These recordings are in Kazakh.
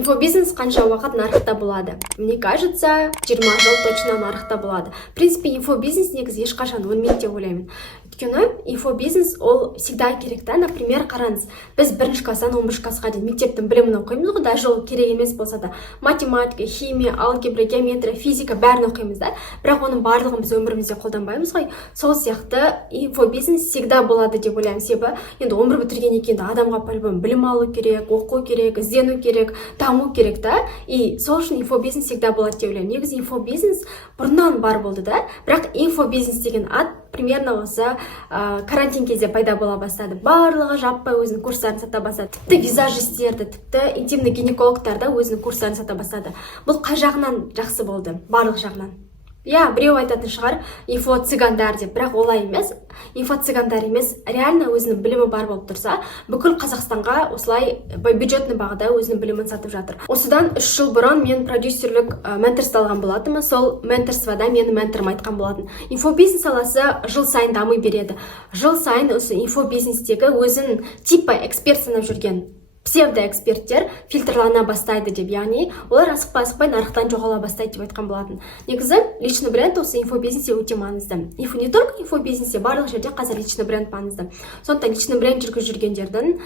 Инфобизнес қанша уақыт нарықта болады? Мне кажется, 20 жыл точно нарықта болады. В принципе, инфобизнес негізі ешқашан өлмейді деп ойлаймын. Өйткені инфобизнес ол всегда керек та. Например, қараңыз, біз 1-ші класстан 11-ші классқа дейін мектептің білімін оқимыз ғой, даже ол керек емес болса да. Математика, химия, алгебра, геометрия, физика бәрін оқимыз да. Бірақ оның барлығын біз өмірімізде қолданбаймыз ғой. Сол сияқты инфобизнес всегда болады деп ойлаймын. Себебі енді өмір бітіргеннен кейін адамға по-любому білім алу керек, оқу керек, іздену керек, даму керек та. И сол үшін инфобизнес всегда болады деп ойлаймын. Негізі инфобизнес бұрыннан бар болды да. Бірақ инфобизнес деген ат примерно осы карантин кезде пайда бола бастады. Барлығы жаппай өзінің курстарын сата бастады. Тіпті визажистерді, тіпті интимный гинекологтар да өзінің курстарын сата бастады. Бұл қай жағынан жақсы болды? Барлық жағынан. Біреу айтатын шығар, инфо-цыгандар деп, бірақ олай емес. Инфо-цыгандар емес, реально өзінің білімі бар болып тұрса, бүкіл Қазақстанға осылай бюджетный бағада өзінің білімін сатып жатыр. Осыдан 3 жыл бұрын мен продюсерлік менторство алған болатынмын. Сол менторствода мені менторым айтқан болатын. Инфобизнес саласы жыл сайын дамый береді. Жыл сайын осы инфобизнестегі өзін типа эксперт санап жүрген псевдоэксперттер фильтрлана бастайды деп, яғни олар асықпай нарықтан жоғала бастайды деп айтқан болатын. Негізі личный бренд осы инфобизнесте өте маңызды. Не только инфобизнесте, барлық жерде қазір личный бренд маңызды. Сондықтан личный бренд жүргізіп жүргендердің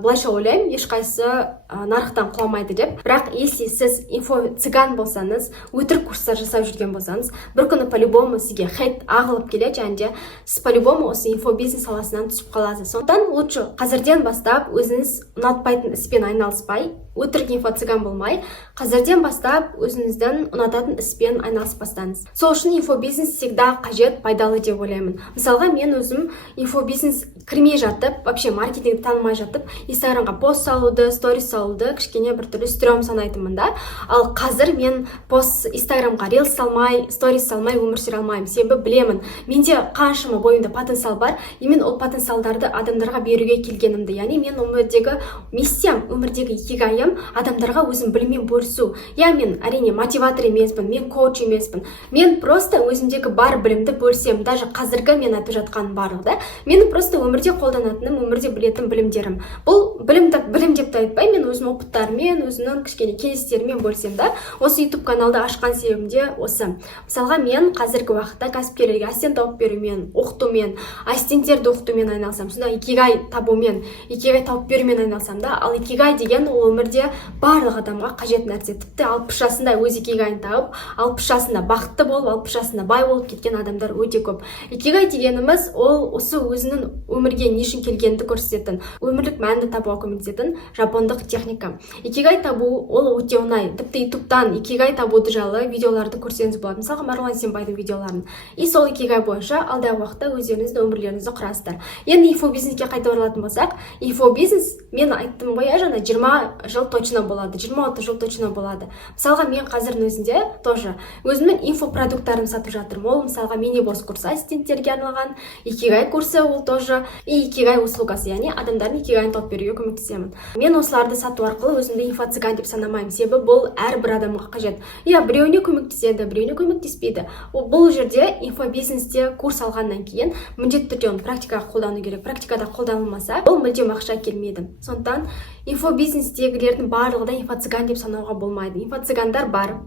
былайша ойлаймын, ешқайсысы нарықтан құламайды деп. Бірақ если сіз инфо-цыган болсаңыз, өтірік курстар жасап жүрген болсаңыз, бір күні по-любому сізге хейт ағылып келеді, және де сіз по-любому осы инфобизнес саласынан түсіп қаласыз. Сондықтан лучше қазірден бастап өзіңіз ұнатпайтын іспен айналыспай, өтірік инфо-цыган болмай, қазірден бастап өзіңіздің ұнататын іспен айналысып бастаңыз. Сол үшін инфобизнес всегда қажет, пайдалы деп ойлаймын. Мысалға, мен өзім инфобизнес кірмей жатып, вообще маркетингті танымай жатып, инстаграмға пост салуды, сторис салуды кішкене біртүрлі стрём санайтынмын да. Ал қазір мен инстаграмға рилс салмай, сторис салмай өмір сүре алмаймын. Себебі білемін, менде қаншама бойымда потенциал бар, и мен ол потенциалдарды адамдарға беруге келгенімді. Яғни мен өмірдегі миссиям, өмірдегі икигайым адамдарға өзім біліммен бөлісу. Мен әрине мотиватор емеспін, мен коуч емеспін. Мен просто өзімдегі бар білімді бөлсем, даже қазіргі мен айтып жатқан барлық да. Менің просто өмірде қолданатыным, өмірде білетін білімдерім. Бұл білім деп те айтпай, мен өзім опыттарымен, өзімнің кішкене кеңестерімен бөлсем да. Осы YouTube каналды ашқан себебім де осы. Мысалға, мен қазіргі уақытта кәсіпкерлерге ассистент тауып берумен, оқытумен, ассистенттерді оқытумен айналсам, сонда икигай табумен, икигай тауып берумен айналсам да. Ал икигай деген ол өмірде барлық адамға қажет нәрсе. Тіпті 60 жасында өз икигайын тауып, 60 жасында бақытты болып, 60 жасында бай болып кеткен адамдар өте көп. Икигай дегеніміз ол осы өзінің өмірге не үшін келгенді көрсететін, өмірлік мәнді табуға көмектесетін жапондық техника. Икигай табу ол өте оңай. Тіпті ютубтан икигай табуды жайлы видеоларды көрсеңіз болады. Мысалға, Марғұлан Сембайдың видеоларын. И сол икигай бойынша алдағы уақытта өздеріңіздің өмірлеріңізді құрасыздар. Енді инфобизнеске қайта оралатын болсақ, инфобизнес мен айттым ғой, жаңа 20 жыл точно болады, 20-30 жыл точно болады. Мысалға, мен қазірдің өзінде тоже өзімнің инфопродукттарын сатып жатырмын. Ол мысалға мини-босс курсы ассистенттерге арналған, икигай курсы ол тоже, и икигай услугасы, яғни адамдардың икигайын тауып беруге көмектесемін. Мен осыларды сату арқылы өзімді инфо-цыган деп санамаймын. Себебі бұл әрбір адамға қажет. Біреуіне көмектеседі, біреуіне көмектеспейді. Бұл жерде инфобизнесте курс алғаннан кейін міндетті түрде оны практикаға қолдану керек. Практикада қолданылмаса, ол мүлдем ақша келмейді. Сондықтан инфобизнестегілердің барлығы да инфо-цыган деп санауға болмайды. Инфо-цыгандар бар,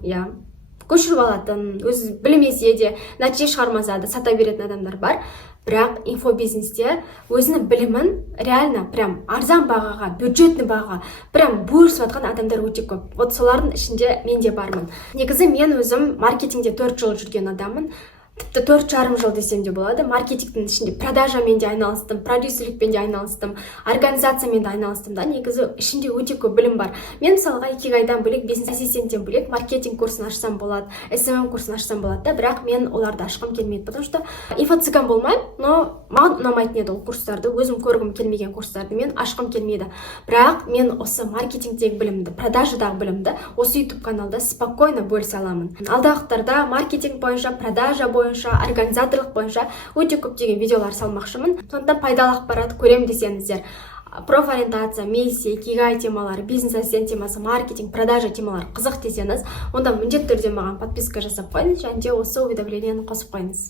көшіріп алатын, өзі білмесе де нәтиже шығармаса да сата беретін адамдар бар. Бірақ инфобизнесте өзінің білімін реально прям арзан бағаға, бюджетный бағаға прям бөлісіп жатқан адамдар өте көп. Вот солардың ішінде мен де бармын. Негізі мен өзім маркетингде 4 жыл жүрген адаммын. Тіпті 4,5 жыл десем де болады. Маркетингтің ішінде продажамен де айналыстым, продюсерлікпен де айналыстым, организациямен де айналыстым да. Негізі ішінде өте көп білім бар. Мен мысалға икигайдан бөлек, бизнес ассистенттен бөлек маркетинг курсын ашсам болады, SMM курсын ашсам болады да. Бірақ мен оларды ашқым келмейді, потому что инфо-цыган болмаймын, но маған ұнамайтын еді ол курстарды, өзім көргім келмеген курстарды мен ашқым келмейді. Бірақ мен осы маркетингтегі білімді, продажадағы білімді осы YouTube каналда спокойно бөлісе аламын. Алдағы маркетинг бойынша, продажа бойынша, организаторлық бойынша өте көптеген видеолар салмақшымын. Сондықтан пайдалы ақпарат көрем десеңіздер, профориентация, миссия, икигай темалары, бизнес-ассистент темасы, маркетинг, продажа темалары қызық десеңіз, онда міндетті түрде маған подписка жасап қойыңыз, және де осы уведомлениені қосып қойыңыз.